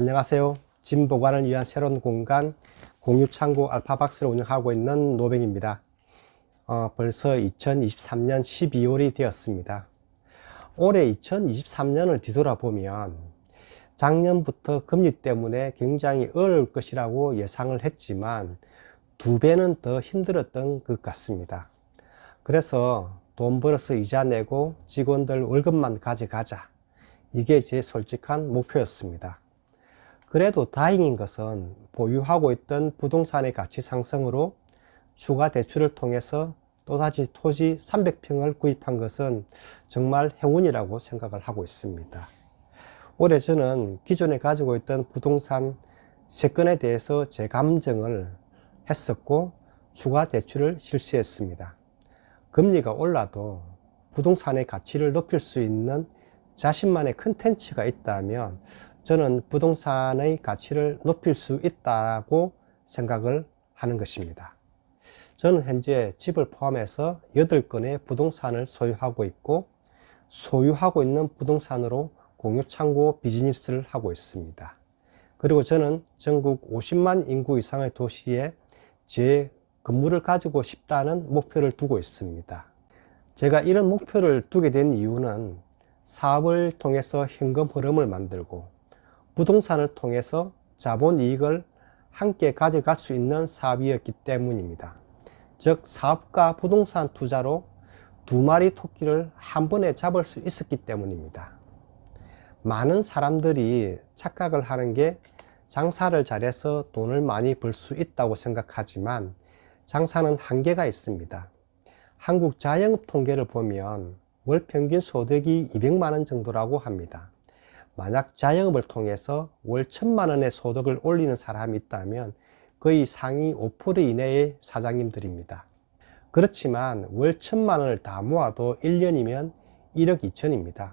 안녕하세요. 짐 보관을 위한 새로운 공간 공유창고 알파박스를 운영하고 있는 노뱅입니다. 벌써 2023년 12월이 되었습니다. 올해 2023년을 뒤돌아보면 작년부터 금리 때문에 굉장히 어려울 것이라고 예상을 했지만 2배는 더 힘들었던 것 같습니다. 그래서 돈 벌어서 이자 내고 직원들 월급만 가져가자. 이게 제 솔직한 목표였습니다. 그래도 다행인 것은 보유하고 있던 부동산의 가치 상승으로 추가 대출을 통해서 또다시 토지 300평을 구입한 것은 정말 행운이라고 생각을 하고 있습니다. 올해 저는 기존에 가지고 있던 부동산 3건에 대해서 재감정을 했었고 추가 대출을 실시했습니다. 금리가 올라도 부동산의 가치를 높일 수 있는 자신만의 컨텐츠가 있다면 저는 부동산의 가치를 높일 수 있다고 생각을 하는 것입니다. 저는 현재 집을 포함해서 8건의 부동산을 소유하고 있고 소유하고 있는 부동산으로 공유창고 비즈니스를 하고 있습니다. 그리고 저는 전국 50만 인구 이상의 도시에 제 건물을 가지고 싶다는 목표를 두고 있습니다. 제가 이런 목표를 두게 된 이유는 사업을 통해서 현금 흐름을 만들고 부동산을 통해서 자본 이익을 함께 가져갈 수 있는 사업이었기 때문입니다. 즉 사업과 부동산 투자로 2마리 토끼를 한 번에 잡을 수 있었기 때문입니다. 많은 사람들이 착각을 하는 게 장사를 잘해서 돈을 많이 벌 수 있다고 생각하지만 장사는 한계가 있습니다. 한국 자영업 통계를 보면 월 평균 소득이 200만 원 정도라고 합니다. 만약 자영업을 통해서 월 1000만 원의 소득을 올리는 사람이 있다면 거의 상위 5% 이내의 사장님들입니다. 그렇지만 월 1000만 원을 다 모아도 1년이면 1억 2천입니다.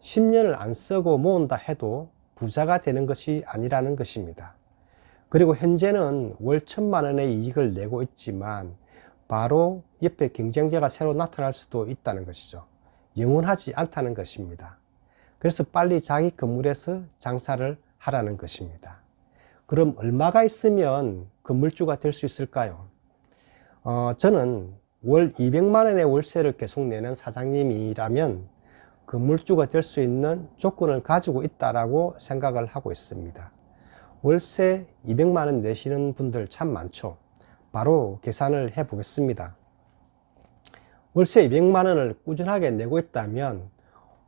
10년을 안 쓰고 모은다 해도 부자가 되는 것이 아니라는 것입니다. 그리고 현재는 월 1000만 원의 이익을 내고 있지만 바로 옆에 경쟁자가 새로 나타날 수도 있다는 것이죠. 영원하지 않다는 것입니다. 그래서 빨리 자기 건물에서 장사를 하라는 것입니다. 그럼 얼마가 있으면 건물주가 될 수 있을까요? 저는 월 200만 원의 월세를 계속 내는 사장님이라면 건물주가 될 수 있는 조건을 가지고 있다고 생각을 하고 있습니다. 월세 200만 원 내시는 분들 참 많죠. 바로 계산을 해 보겠습니다. 월세 200만 원을 꾸준하게 내고 있다면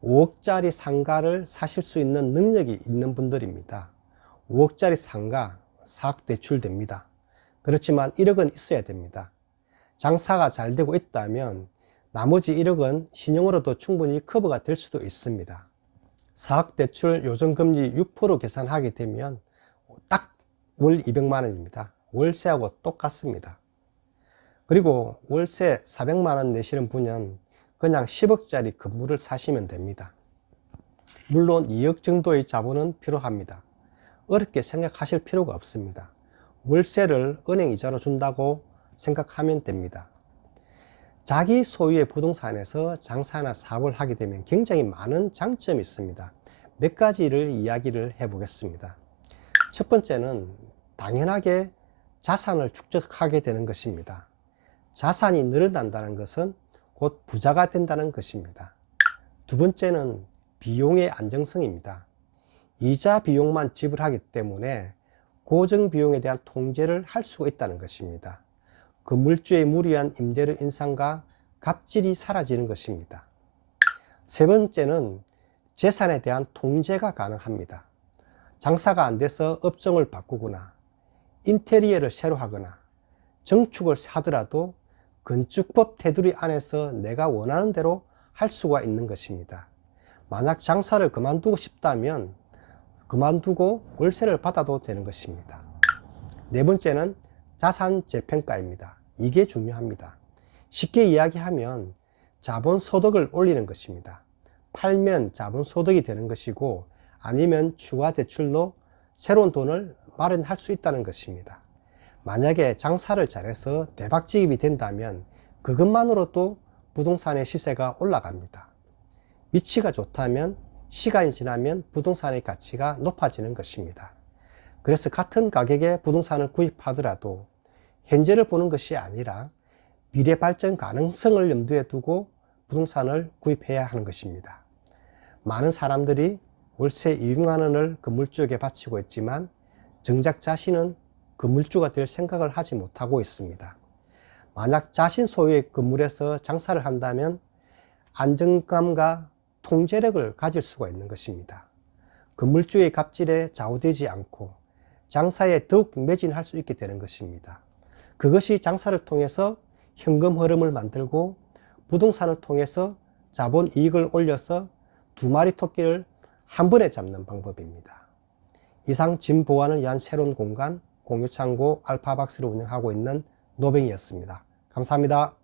5억짜리 상가를 사실 수 있는 능력이 있는 분들입니다. 5억짜리 상가 4억 대출됩니다. 그렇지만 1억은 있어야 됩니다. 장사가 잘 되고 있다면 나머지 1억은 신용으로도 충분히 커버가 될 수도 있습니다. 4억 대출 요정금리 6% 계산하게 되면 딱 월 200만 원입니다. 월세하고 똑같습니다. 그리고 월세 400만 원 내시는 분은 그냥 10억짜리 건물을 사시면 됩니다. 물론 2억 정도의 자본은 필요합니다. 어렵게 생각하실 필요가 없습니다. 월세를 은행 이자로 준다고 생각하면 됩니다. 자기 소유의 부동산에서 장사나 사업을 하게 되면 굉장히 많은 장점이 있습니다. 몇 가지를 이야기를 해 보겠습니다. 첫 번째는 당연하게 자산을 축적하게 되는 것입니다. 자산이 늘어난다는 것은 곧 부자가 된다는 것입니다. 두 번째는 비용의 안정성입니다. 이자 비용만 지불하기 때문에 고정 비용에 대한 통제를 할 수가 있다는 것입니다. 건물주의 무리한 임대료 인상과 갑질이 사라지는 것입니다. 세 번째는 재산에 대한 통제가 가능합니다. 장사가 안 돼서 업종을 바꾸거나 인테리어를 새로 하거나 정축을 하더라도 건축법 테두리 안에서 내가 원하는 대로 할 수가 있는 것입니다. 만약 장사를 그만두고 싶다면 그만두고 월세를 받아도 되는 것입니다. 네 번째는 자산 재평가입니다. 이게 중요합니다. 쉽게 이야기하면 자본소득을 올리는 것입니다. 팔면 자본소득이 되는 것이고 아니면 추가 대출로 새로운 돈을 마련할 수 있다는 것입니다. 만약에 장사를 잘해서 대박지입이 된다면 그것만으로도 부동산의 시세가 올라갑니다. 위치가 좋다면 시간이 지나면 부동산의 가치가 높아지는 것입니다. 그래서 같은 가격의 부동산을 구입하더라도 현재를 보는 것이 아니라 미래 발전 가능성을 염두에 두고 부동산을 구입해야 하는 것입니다. 많은 사람들이 월세 200만 원을 건물주에게 바치고 있지만 정작 자신은 건물주가 될 생각을 하지 못하고 있습니다. 만약 자신 소유의 건물에서 장사를 한다면 안정감과 통제력을 가질 수가 있는 것입니다. 건물주의 갑질에 좌우되지 않고 장사에 더욱 매진할 수 있게 되는 것입니다. 그것이 장사를 통해서 현금 흐름을 만들고 부동산을 통해서 자본 이익을 올려서 두 마리 토끼를 한 번에 잡는 방법입니다. 이상 짐 보관을 위한 새로운 공간 공유창고 알파박스를 운영하고 있는 노뱅이었습니다. 감사합니다.